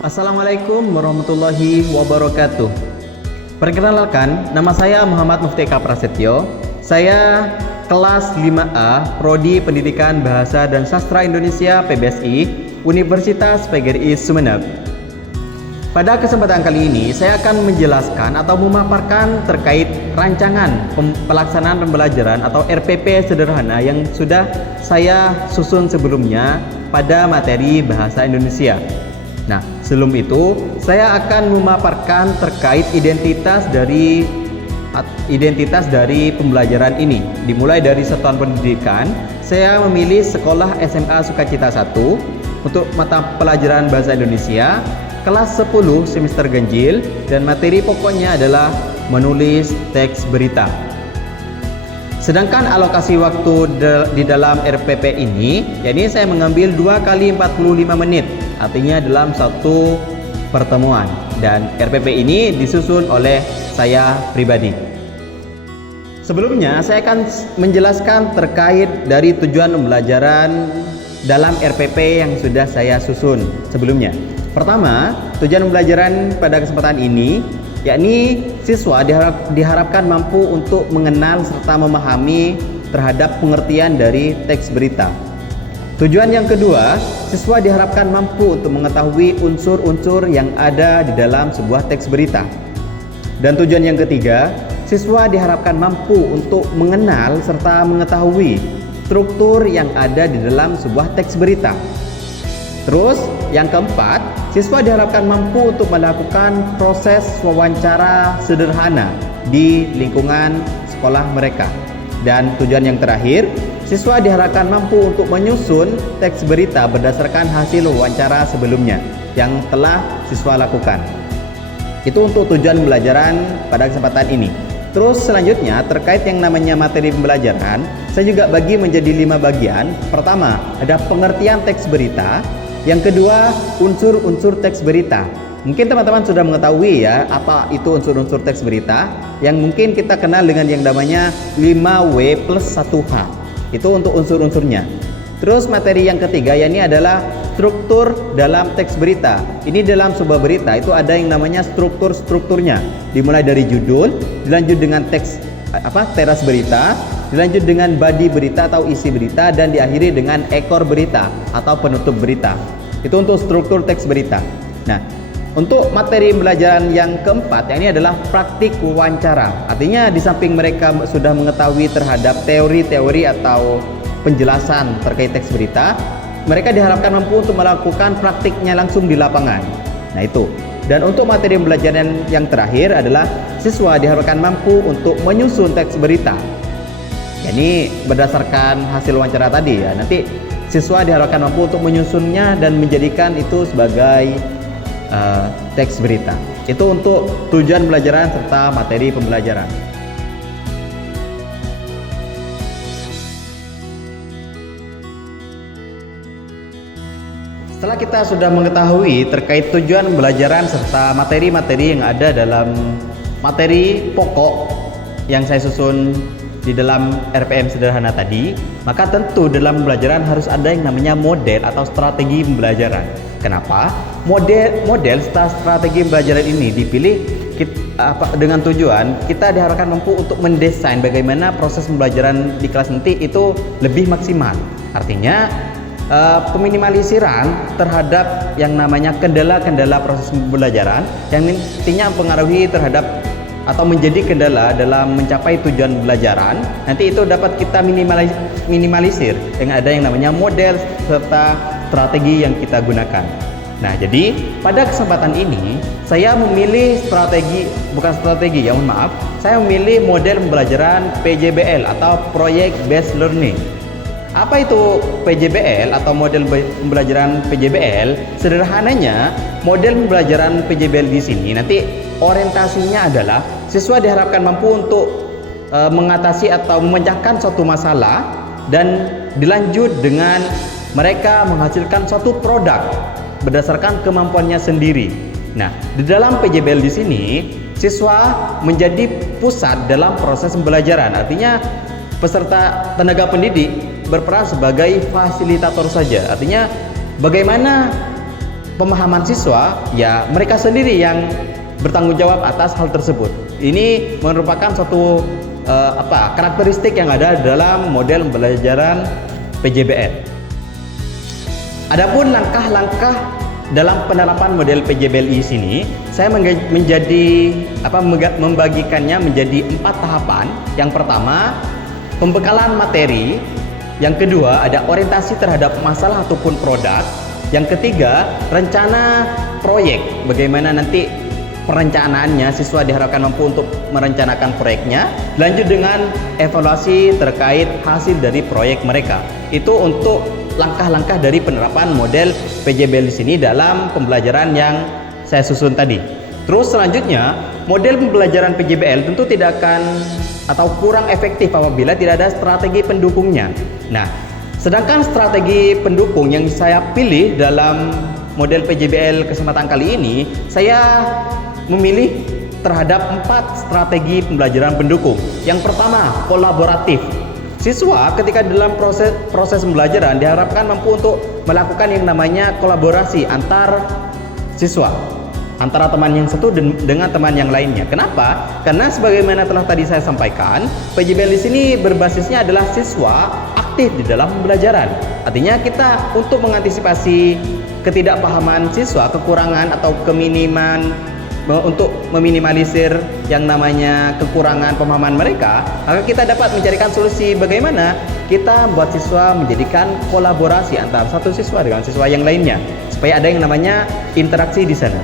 Assalamualaikum warahmatullahi wabarakatuh. Perkenalkan, nama saya Muhammad Mufti Eka Prasetyo. Saya kelas 5A Prodi Pendidikan Bahasa dan Sastra Indonesia PBSI Universitas PGRI Sumeneb. Pada kesempatan kali ini saya akan menjelaskan atau memaparkan terkait rancangan pelaksanaan pembelajaran atau RPP sederhana yang sudah saya susun sebelumnya pada materi Bahasa Indonesia. Nah, sebelum itu saya akan memaparkan terkait identitas dari pembelajaran ini. Dimulai dari satuan pendidikan, saya memilih sekolah SMA Sukacita 1 untuk mata pelajaran Bahasa Indonesia kelas 10 semester ganjil, dan materi pokoknya adalah menulis teks berita. Sedangkan alokasi waktu di dalam RPP ini, yakni saya mengambil 2 kali 45 menit, artinya dalam satu pertemuan, dan RPP ini disusun oleh saya pribadi. Sebelumnya saya akan menjelaskan terkait dari tujuan pembelajaran dalam RPP yang sudah saya susun sebelumnya. Pertama, tujuan pembelajaran pada kesempatan ini yakni siswa diharapkan mampu untuk mengenal serta memahami terhadap pengertian dari teks berita. Tujuan yang kedua, siswa diharapkan mampu untuk mengetahui unsur-unsur yang ada di dalam sebuah teks berita. Dan tujuan yang ketiga, siswa diharapkan mampu untuk mengenal serta mengetahui struktur yang ada di dalam sebuah teks berita. Terus, yang keempat, siswa diharapkan mampu untuk melakukan proses wawancara sederhana di lingkungan sekolah mereka. Dan tujuan yang terakhir, siswa diharapkan mampu untuk menyusun teks berita berdasarkan hasil wawancara sebelumnya yang telah siswa lakukan. Itu untuk tujuan pembelajaran pada kesempatan ini. Terus selanjutnya terkait yang namanya materi pembelajaran, saya juga bagi menjadi 5 bagian. Pertama, ada pengertian teks berita. Yang kedua, unsur-unsur teks berita. Mungkin teman-teman sudah mengetahui ya apa itu unsur-unsur teks berita, yang mungkin kita kenal dengan yang namanya 5W plus 1H. Itu untuk unsur-unsurnya. Terus materi yang ketiga yakni adalah struktur dalam teks berita. Ini dalam sebuah berita itu ada yang namanya strukturnya. Dimulai dari judul, dilanjut dengan teras berita, dilanjut dengan body berita atau isi berita, dan diakhiri dengan ekor berita atau penutup berita. Itu untuk struktur teks berita. Nah, untuk materi pembelajaran yang keempat, yang ini adalah praktik wawancara. Artinya di samping mereka sudah mengetahui terhadap teori-teori atau penjelasan terkait teks berita, mereka diharapkan mampu untuk melakukan praktiknya langsung di lapangan. Nah, itu. Dan untuk materi pembelajaran yang terakhir adalah siswa diharapkan mampu untuk menyusun teks berita. Ini berdasarkan hasil wawancara tadi ya. Nanti siswa diharapkan mampu untuk menyusunnya dan menjadikan itu sebagai teks berita. Itu untuk tujuan pembelajaran serta materi pembelajaran. Setelah kita sudah mengetahui terkait tujuan pembelajaran serta materi-materi yang ada dalam materi pokok yang saya susun di dalam RPM sederhana tadi, maka tentu dalam pembelajaran harus ada yang namanya model atau strategi pembelajaran. Kenapa? Model strategi pembelajaran ini dipilih dengan tujuan kita diharapkan mampu untuk mendesain bagaimana proses pembelajaran di kelas nanti itu lebih maksimal. Artinya peminimalisirkan terhadap yang namanya kendala-kendala proses pembelajaran yang intinya mempengaruhi terhadap atau menjadi kendala dalam mencapai tujuan pembelajaran. Nanti itu dapat kita minimalisir dengan ada yang namanya model serta strategi yang kita gunakan. Nah, jadi pada kesempatan ini saya memilih saya memilih model pembelajaran PJBL atau Project Based Learning. Apa itu PJBL atau model pembelajaran PJBL? Sederhananya, model pembelajaran PJBL di sini nanti orientasinya adalah siswa diharapkan mampu untuk mengatasi atau memecahkan suatu masalah dan dilanjut dengan mereka menghasilkan suatu produk berdasarkan kemampuannya sendiri. Nah, di dalam PJBL di sini siswa menjadi pusat dalam proses pembelajaran. Artinya peserta tenaga pendidik berperan sebagai fasilitator saja. Artinya bagaimana pemahaman siswa, ya mereka sendiri yang bertanggung jawab atas hal tersebut. Ini merupakan suatu karakteristik yang ada dalam model pembelajaran PJBL. Adapun langkah-langkah dalam penerapan model PJBL di sini, saya membagikannya menjadi 4 tahapan. Yang pertama, pembekalan materi. Yang kedua, ada orientasi terhadap masalah ataupun produk. Yang ketiga, rencana proyek. Bagaimana nanti perencanaannya, siswa diharapkan mampu untuk merencanakan proyeknya. Lanjut dengan evaluasi terkait hasil dari proyek mereka. Itu untuk langkah-langkah dari penerapan model PJBL di sini dalam pembelajaran yang saya susun tadi. Terus selanjutnya, model pembelajaran PJBL tentu tidak akan atau kurang efektif apabila tidak ada strategi pendukungnya. Nah, sedangkan strategi pendukung yang saya pilih dalam model PJBL kesempatan kali ini, saya memilih terhadap 4 strategi pembelajaran pendukung. Yang pertama, kolaboratif. Siswa ketika dalam proses pembelajaran diharapkan mampu untuk melakukan yang namanya kolaborasi antar siswa, antara teman yang satu dengan teman yang lainnya. Kenapa? Karena sebagaimana telah tadi saya sampaikan, PJBL di sini berbasisnya adalah siswa aktif di dalam pembelajaran. Artinya kita untuk mengantisipasi ketidakpahaman siswa, kekurangan atau keminiman, untuk meminimalisir yang namanya kekurangan pemahaman mereka, maka kita dapat mencarikan solusi bagaimana kita buat siswa menjadikan kolaborasi antara satu siswa dengan siswa yang lainnya, supaya ada yang namanya interaksi di sana.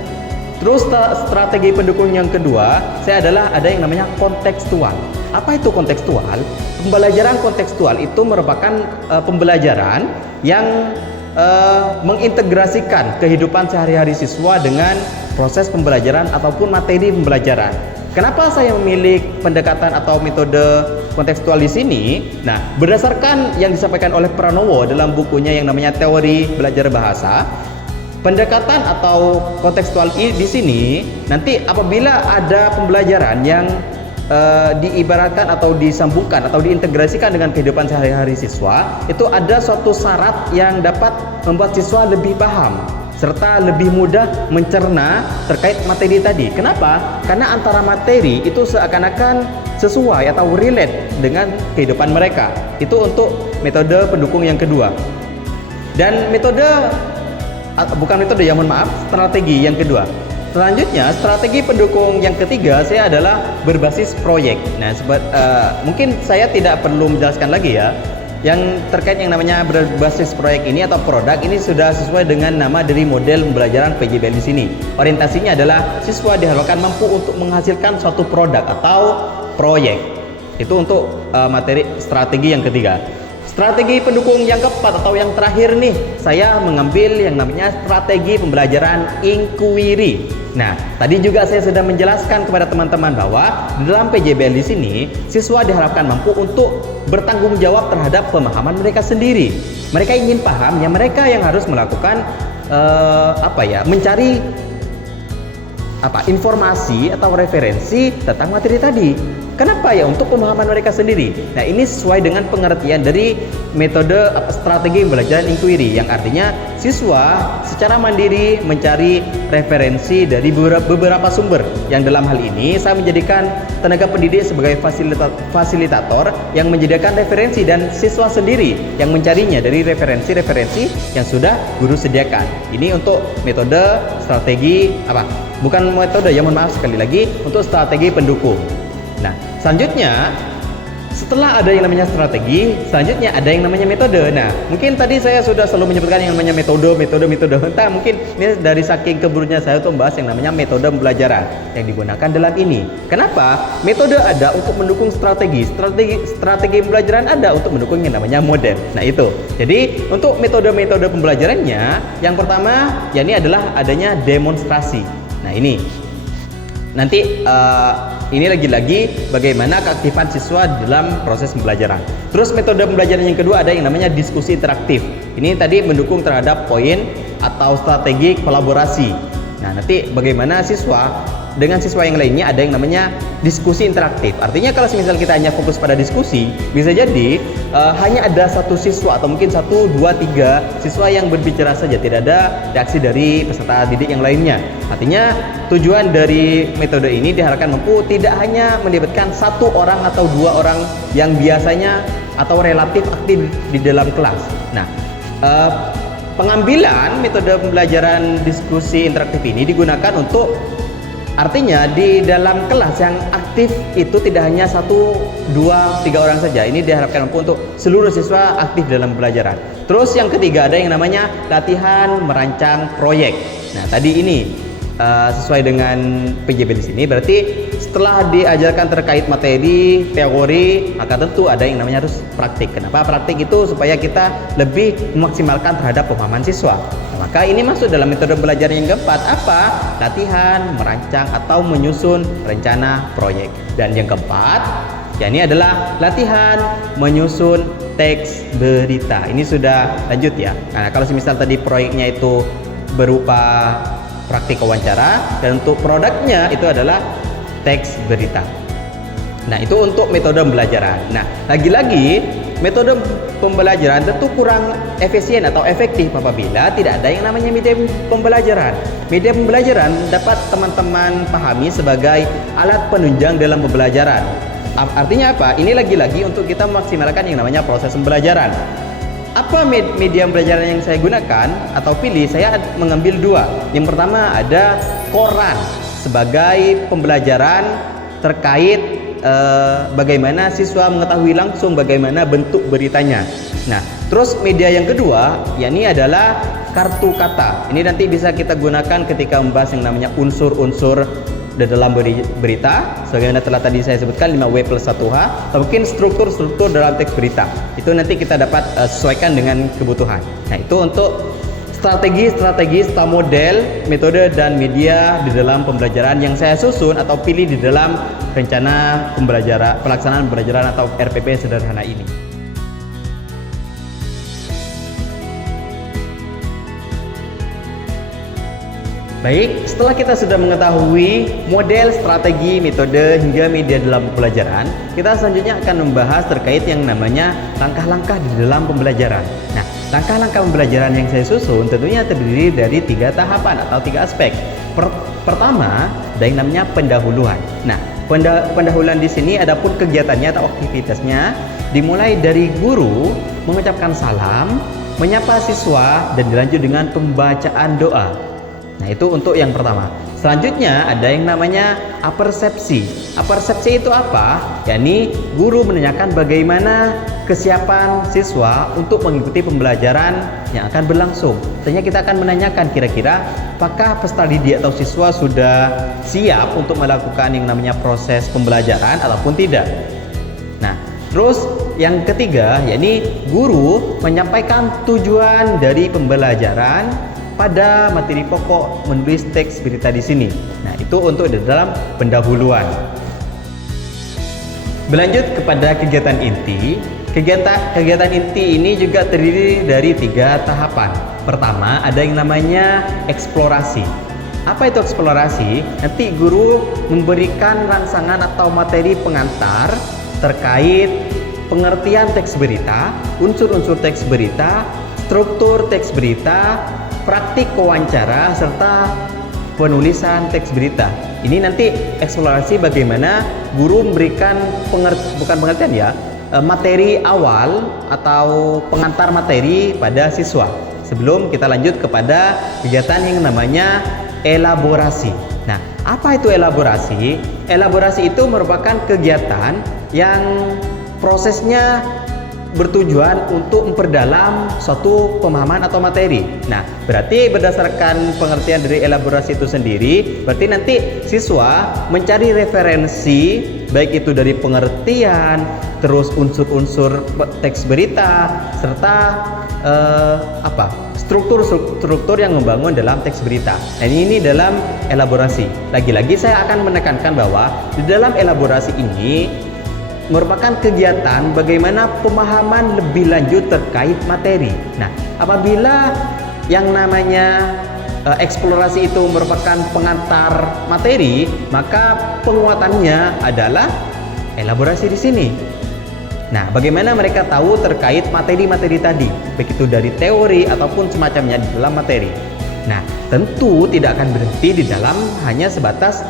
Terus strategi pendukung yang kedua, ada yang namanya kontekstual. Apa itu kontekstual? Pembelajaran kontekstual itu merupakan pembelajaran yang mengintegrasikan kehidupan sehari-hari siswa dengan proses pembelajaran ataupun materi pembelajaran. Kenapa saya memilih pendekatan atau metode kontekstual di sini? Nah, berdasarkan yang disampaikan oleh Pranowo dalam bukunya yang namanya Teori Belajar Bahasa, pendekatan atau kontekstual di sini nanti apabila ada pembelajaran yang diibaratkan atau disambungkan atau diintegrasikan dengan kehidupan sehari-hari siswa, itu ada suatu syarat yang dapat membuat siswa lebih paham serta lebih mudah mencerna terkait materi tadi. Kenapa? Karena antara materi itu seakan-akan sesuai atau relate dengan kehidupan mereka. Itu untuk metode pendukung yang kedua. Dan strategi yang kedua. Selanjutnya, strategi pendukung yang ketiga saya adalah berbasis proyek. Nah, mungkin saya tidak perlu menjelaskan lagi ya. Yang terkait yang namanya berbasis proyek ini atau produk ini sudah sesuai dengan nama dari model pembelajaran PJBL di sini. Orientasinya adalah siswa diharapkan mampu untuk menghasilkan suatu produk atau proyek. Itu untuk materi strategi yang ketiga. Strategi pendukung yang keempat atau yang terakhir nih, saya mengambil yang namanya strategi pembelajaran inquiry. Nah, tadi juga saya sudah menjelaskan kepada teman-teman bahwa di dalam PJBL di sini, siswa diharapkan mampu untuk bertanggung jawab terhadap pemahaman mereka sendiri. Mereka ingin paham, ya mereka yang harus melakukan mencari informasi atau referensi tentang materi tadi. Kenapa ya? Untuk pemahaman mereka sendiri. Nah, ini sesuai dengan pengertian dari metode strategi pembelajaran inquiry, yang artinya siswa secara mandiri mencari referensi dari beberapa sumber, yang dalam hal ini saya menjadikan tenaga pendidik sebagai fasilitator yang menyediakan referensi dan siswa sendiri yang mencarinya dari referensi-referensi yang sudah guru sediakan. Ini untuk metode strategi sekali lagi untuk strategi pendukung. Nah, selanjutnya setelah ada yang namanya strategi, selanjutnya ada yang namanya metode. Nah, mungkin tadi saya sudah selalu menyebutkan yang namanya metode. Entah mungkin ini dari saking keburunya saya untuk membahas yang namanya metode pembelajaran yang digunakan dalam ini. Kenapa? Metode ada untuk mendukung strategi pembelajaran ada untuk mendukung yang namanya model. Nah, itu. Jadi, untuk metode-metode pembelajarannya, yang pertama ini adalah adanya demonstrasi. Nah, ini nanti ini lagi-lagi bagaimana keaktifan siswa dalam proses pembelajaran. Terus metode pembelajaran yang kedua ada yang namanya diskusi interaktif. Ini tadi mendukung terhadap poin atau strategi kolaborasi. Nah, nanti bagaimana siswa dengan siswa yang lainnya ada yang namanya diskusi interaktif. Artinya kalau misal kita hanya fokus pada diskusi, bisa jadi hanya ada satu siswa atau mungkin 1, 2, 3 siswa yang berbicara saja, tidak ada reaksi dari peserta didik yang lainnya. Artinya tujuan dari metode ini diharapkan mampu tidak hanya melibatkan 1 orang atau 2 orang yang biasanya atau relatif aktif di dalam kelas. Nah, pengambilan metode pembelajaran diskusi interaktif ini digunakan untuk, artinya di dalam kelas yang aktif itu tidak hanya 1, 2, 3 orang saja. Ini diharapkan mampu untuk seluruh siswa aktif dalam pembelajaran. Terus yang ketiga ada yang namanya latihan merancang proyek. Nah, tadi ini sesuai dengan PJB di sini, berarti setelah diajarkan terkait materi, teori, maka tentu ada yang namanya harus praktik. Kenapa praktik itu? Supaya kita lebih memaksimalkan terhadap pemahaman siswa. Nah, maka ini masuk dalam metode belajar yang keempat, apa? Latihan, merancang atau menyusun rencana proyek. Dan yang keempat, yakni adalah latihan menyusun teks berita. Ini sudah lanjut ya. Nah, kalau misal tadi proyeknya itu berupa praktik wawancara, dan untuk produknya itu adalah teks berita. Nah, itu untuk metode pembelajaran. Nah, lagi-lagi metode pembelajaran tentu kurang efisien atau efektif apabila tidak ada yang namanya media pembelajaran. Media pembelajaran dapat teman-teman pahami sebagai alat penunjang dalam pembelajaran. Artinya apa? Ini lagi-lagi untuk kita memaksimalkan yang namanya proses pembelajaran. Apa media pembelajaran yang saya gunakan atau pilih? Saya mengambil 2. Yang pertama ada koran sebagai pembelajaran terkait bagaimana siswa mengetahui langsung bagaimana bentuk beritanya. Nah, terus media yang kedua yakni adalah kartu kata. Ini nanti bisa kita gunakan ketika membahas yang namanya unsur-unsur di dalam berita, sebagaimana telah tadi saya sebutkan 5W+1H, atau mungkin struktur-struktur dalam teks berita. Itu nanti kita dapat sesuaikan dengan kebutuhan. Nah, itu untuk strategi serta model, metode dan media di dalam pembelajaran yang saya susun atau pilih di dalam rencana pembelajaran, pelaksanaan pembelajaran atau RPP sederhana ini. Baik, setelah kita sudah mengetahui model, strategi, metode, hingga media dalam pembelajaran, kita selanjutnya akan membahas terkait yang namanya langkah-langkah di dalam pembelajaran. Nah, langkah-langkah pembelajaran yang saya susun tentunya terdiri dari 3 tahapan atau 3 aspek. Pertama, ada yang namanya pendahuluan. Nah, pendahuluan di sini adapun kegiatannya atau aktivitasnya dimulai dari guru mengucapkan salam, menyapa siswa, dan dilanjut dengan pembacaan doa. Nah, itu untuk yang pertama. Selanjutnya ada yang namanya apersepsi. Apersepsi itu apa? Yakni guru menanyakan bagaimana kesiapan siswa untuk mengikuti pembelajaran yang akan berlangsung. Tentunya kita akan menanyakan kira-kira apakah peserta didik atau siswa sudah siap untuk melakukan yang namanya proses pembelajaran ataupun tidak. Nah, terus yang ketiga yakni guru menyampaikan tujuan dari pembelajaran pada materi pokok menulis teks berita di sini. Nah, itu untuk di dalam pendahuluan. Berlanjut kepada kegiatan inti. Kegiatan inti ini juga terdiri dari 3 tahapan. Pertama, ada yang namanya eksplorasi. Apa itu eksplorasi? Nanti guru memberikan rangsangan atau materi pengantar terkait pengertian teks berita, unsur-unsur teks berita, struktur teks berita, praktik wawancara, serta penulisan teks berita. Ini nanti eksplorasi bagaimana guru memberikan materi awal atau pengantar materi pada siswa. Sebelum kita lanjut kepada kegiatan yang namanya elaborasi. Nah, apa itu elaborasi? Elaborasi itu merupakan kegiatan yang prosesnya bertujuan untuk memperdalam suatu pemahaman atau materi. Nah, berarti berdasarkan pengertian dari elaborasi itu sendiri, berarti nanti siswa mencari referensi, baik itu dari pengertian, terus unsur-unsur teks berita, serta struktur yang membangun dalam teks berita. Nah, ini dalam elaborasi. Lagi-lagi saya akan menekankan bahwa di dalam elaborasi ini merupakan kegiatan bagaimana pemahaman lebih lanjut terkait materi. Nah, apabila yang namanya eksplorasi itu merupakan pengantar materi, maka penguatannya adalah elaborasi di sini. Nah, bagaimana mereka tahu terkait materi-materi tadi, begitu dari teori ataupun semacamnya di dalam materi. Nah, tentu tidak akan berhenti di dalam hanya sebatas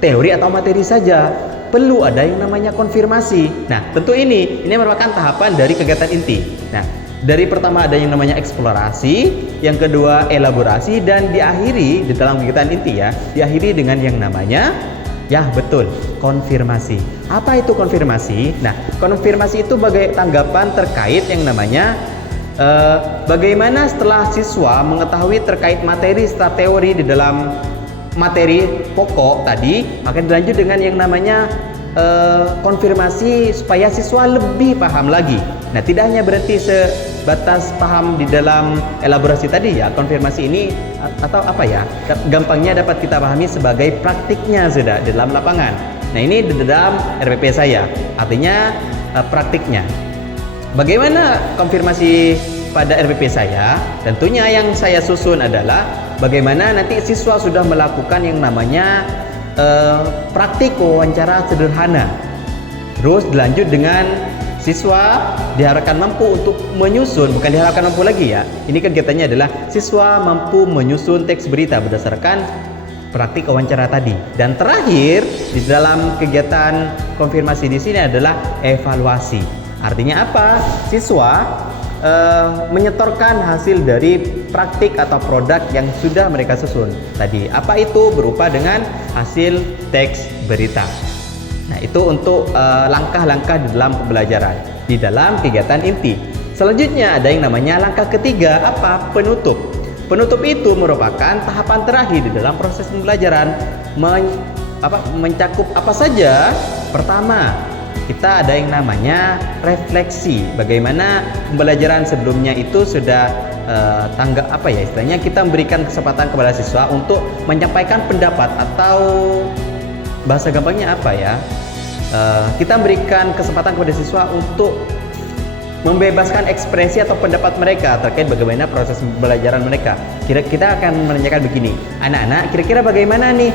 teori atau materi saja. Perlu ada yang namanya konfirmasi. Nah, tentu ini merupakan tahapan dari kegiatan inti. Nah, dari pertama ada yang namanya eksplorasi, yang kedua elaborasi, dan diakhiri di dalam kegiatan inti ya, diakhiri dengan yang namanya betul, konfirmasi. Apa itu konfirmasi? Nah, konfirmasi itu sebagai tanggapan terkait yang namanya bagaimana setelah siswa mengetahui terkait materi serta teori di dalam materi pokok tadi, maka dilanjut dengan yang namanya konfirmasi supaya siswa lebih paham lagi. Nah, tidak hanya berarti sebatas paham di dalam elaborasi tadi ya, konfirmasi ini atau gampangnya dapat kita pahami sebagai praktiknya sudah di dalam lapangan. Nah, ini di dalam RPP saya, artinya praktiknya. Bagaimana konfirmasi pada RPP saya? Tentunya yang saya susun adalah bagaimana nanti siswa sudah melakukan yang namanya praktik wawancara sederhana. Terus dilanjut dengan siswa diharapkan mampu untuk menyusun, bukan diharapkan mampu lagi ya. Ini kegiatannya adalah siswa mampu menyusun teks berita berdasarkan praktik wawancara tadi. Dan terakhir di dalam kegiatan konfirmasi di sini adalah evaluasi. Artinya apa? Siswa menyetorkan hasil dari praktik atau produk yang sudah mereka susun tadi. Apa itu? Berupa dengan hasil teks berita. Nah, itu untuk langkah-langkah di dalam pembelajaran di dalam kegiatan inti. Selanjutnya ada yang namanya langkah ketiga, apa? Penutup. Penutup itu merupakan tahapan terakhir di dalam proses pembelajaran. Mencakup apa saja? Pertama, kita ada yang namanya refleksi. Bagaimana pembelajaran sebelumnya itu sudah istilahnya kita memberikan kesempatan kepada siswa untuk menyampaikan pendapat, atau bahasa gampangnya kita berikan kesempatan kepada siswa untuk membebaskan ekspresi atau pendapat mereka terkait bagaimana proses pembelajaran mereka. Kita akan menanyakan begini, anak-anak, kira-kira bagaimana nih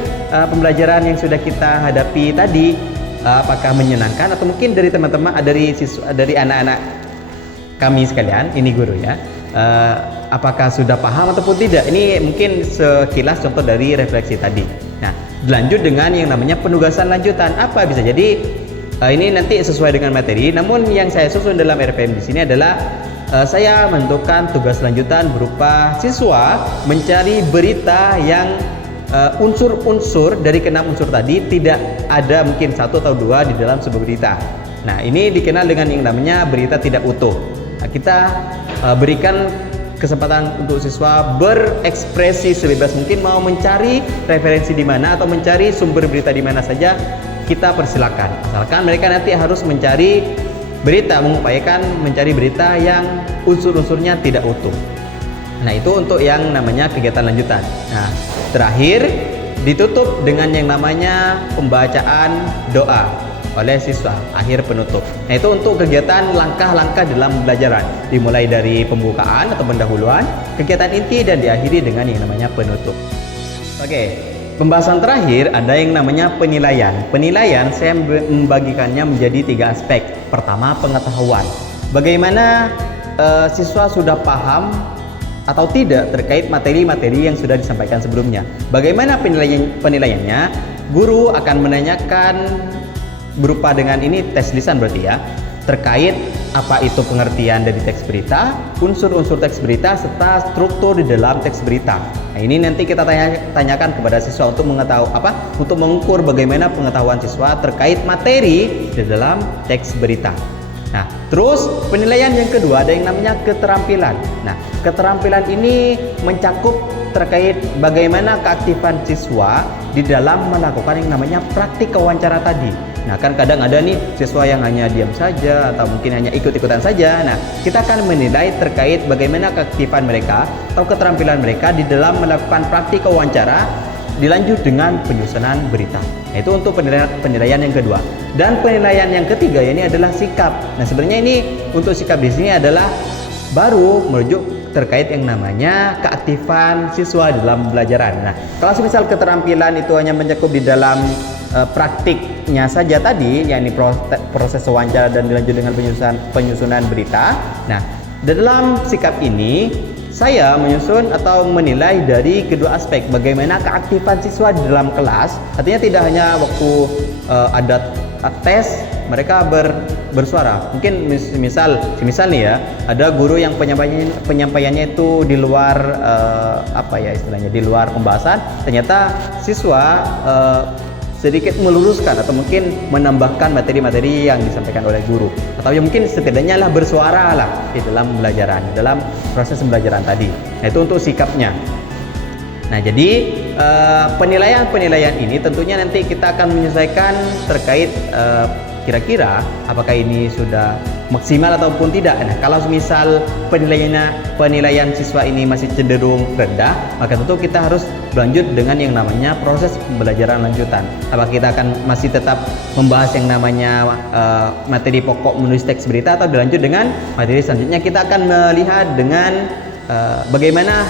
pembelajaran yang sudah kita hadapi tadi? Apakah menyenangkan, atau mungkin dari teman-teman, dari anak-anak kami sekalian, ini guru ya, apakah sudah paham ataupun tidak? Ini mungkin sekilas contoh dari refleksi tadi. Nah, dilanjut dengan yang namanya penugasan lanjutan. Apa bisa jadi ini nanti sesuai dengan materi, namun yang saya susun dalam RPM di sini adalah saya menentukan tugas lanjutan berupa siswa mencari berita yang unsur-unsur dari keenam unsur tadi tidak ada mungkin satu atau dua di dalam sebuah berita. Nah, ini dikenal dengan yang namanya berita tidak utuh. Nah, kita berikan kesempatan untuk siswa berekspresi sebebas mungkin, mau mencari referensi di mana atau mencari sumber berita di mana saja kita persilakan, asalkan mereka nanti harus mencari berita, mengupayakan mencari berita yang unsur-unsurnya tidak utuh. Nah, itu untuk yang namanya kegiatan lanjutan. Nah, terakhir ditutup dengan yang namanya pembacaan doa oleh siswa, akhir penutup. Nah, itu untuk kegiatan langkah-langkah dalam pembelajaran, dimulai dari pembukaan atau pendahuluan, kegiatan inti, dan diakhiri dengan yang namanya penutup. Oke, pembahasan terakhir ada yang namanya penilaian. Penilaian saya membagikannya menjadi 3 aspek. Pertama, pengetahuan. Bagaimana siswa sudah paham atau tidak terkait materi-materi yang sudah disampaikan sebelumnya. Bagaimana penilaiannya? Guru akan menanyakan berupa dengan ini tes lisan berarti ya, terkait apa itu pengertian dari teks berita, unsur-unsur teks berita, serta struktur di dalam teks berita. Nah, ini nanti kita tanyakan kepada siswa untuk untuk mengukur bagaimana pengetahuan siswa terkait materi di dalam teks berita. Nah, terus penilaian yang kedua ada yang namanya keterampilan. Nah, keterampilan ini mencakup terkait bagaimana keaktifan siswa di dalam melakukan yang namanya praktik wawancara tadi. Nah, kan kadang ada nih siswa yang hanya diam saja atau mungkin hanya ikut-ikutan saja. Nah, kita akan menilai terkait bagaimana keaktifan mereka atau keterampilan mereka di dalam melakukan praktik wawancara, dilanjut dengan penyusunan berita. Nah, itu untuk penilaian yang kedua. Dan penilaian yang ketiga ini adalah sikap. Nah, sebenarnya ini untuk sikap di sini adalah baru merujuk terkait yang namanya keaktifan siswa dalam pembelajaran. Nah, kalau misal keterampilan itu hanya mencakup di dalam praktiknya saja tadi, yakni proses wawancara dan dilanjut dengan penyusunan berita. Nah, dalam sikap ini saya menyusun atau menilai dari kedua aspek, bagaimana keaktifan siswa di dalam kelas. Artinya tidak hanya waktu ada tes mereka bersuara. Mungkin misal nih ya, ada guru yang penyampaiannya itu di luar di luar pembahasan, ternyata siswa sedikit meluruskan atau mungkin menambahkan materi-materi yang disampaikan oleh guru, atau ya mungkin setidaknya lah bersuara lah di dalam pembelajaran, dalam proses pembelajaran tadi. Nah, itu untuk sikapnya. Nah, jadi penilaian ini tentunya nanti kita akan menyesuaikan terkait kira-kira apakah ini sudah maksimal ataupun tidak. Nah, kalau misal penilaian siswa ini masih cenderung rendah, maka tentu kita harus berlanjut dengan yang namanya proses pembelajaran lanjutan. Apakah kita akan masih tetap membahas yang namanya materi pokok menulis teks berita, atau dilanjut dengan materi selanjutnya kita akan melihat dengan bagaimana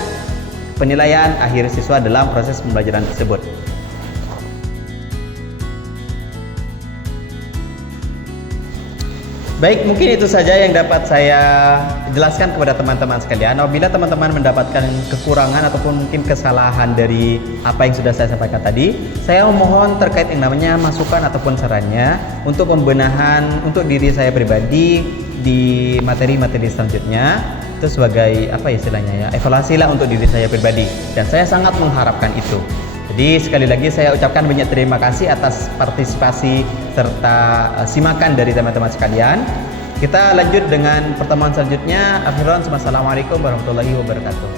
penilaian akhir siswa dalam proses pembelajaran tersebut. Baik, mungkin itu saja yang dapat saya jelaskan kepada teman-teman sekalian. Apabila teman-teman mendapatkan kekurangan ataupun mungkin kesalahan dari apa yang sudah saya sampaikan tadi, saya memohon terkait yang namanya masukan ataupun sarannya untuk pembenahan untuk diri saya pribadi di materi-materi selanjutnya. Itu sebagai evaluasi lah untuk diri saya pribadi, dan saya sangat mengharapkan itu. Jadi sekali lagi saya ucapkan banyak terima kasih atas partisipasi serta simakan dari teman-teman sekalian. Kita lanjut dengan pertemuan selanjutnya. Assalamualaikum warahmatullahi wabarakatuh.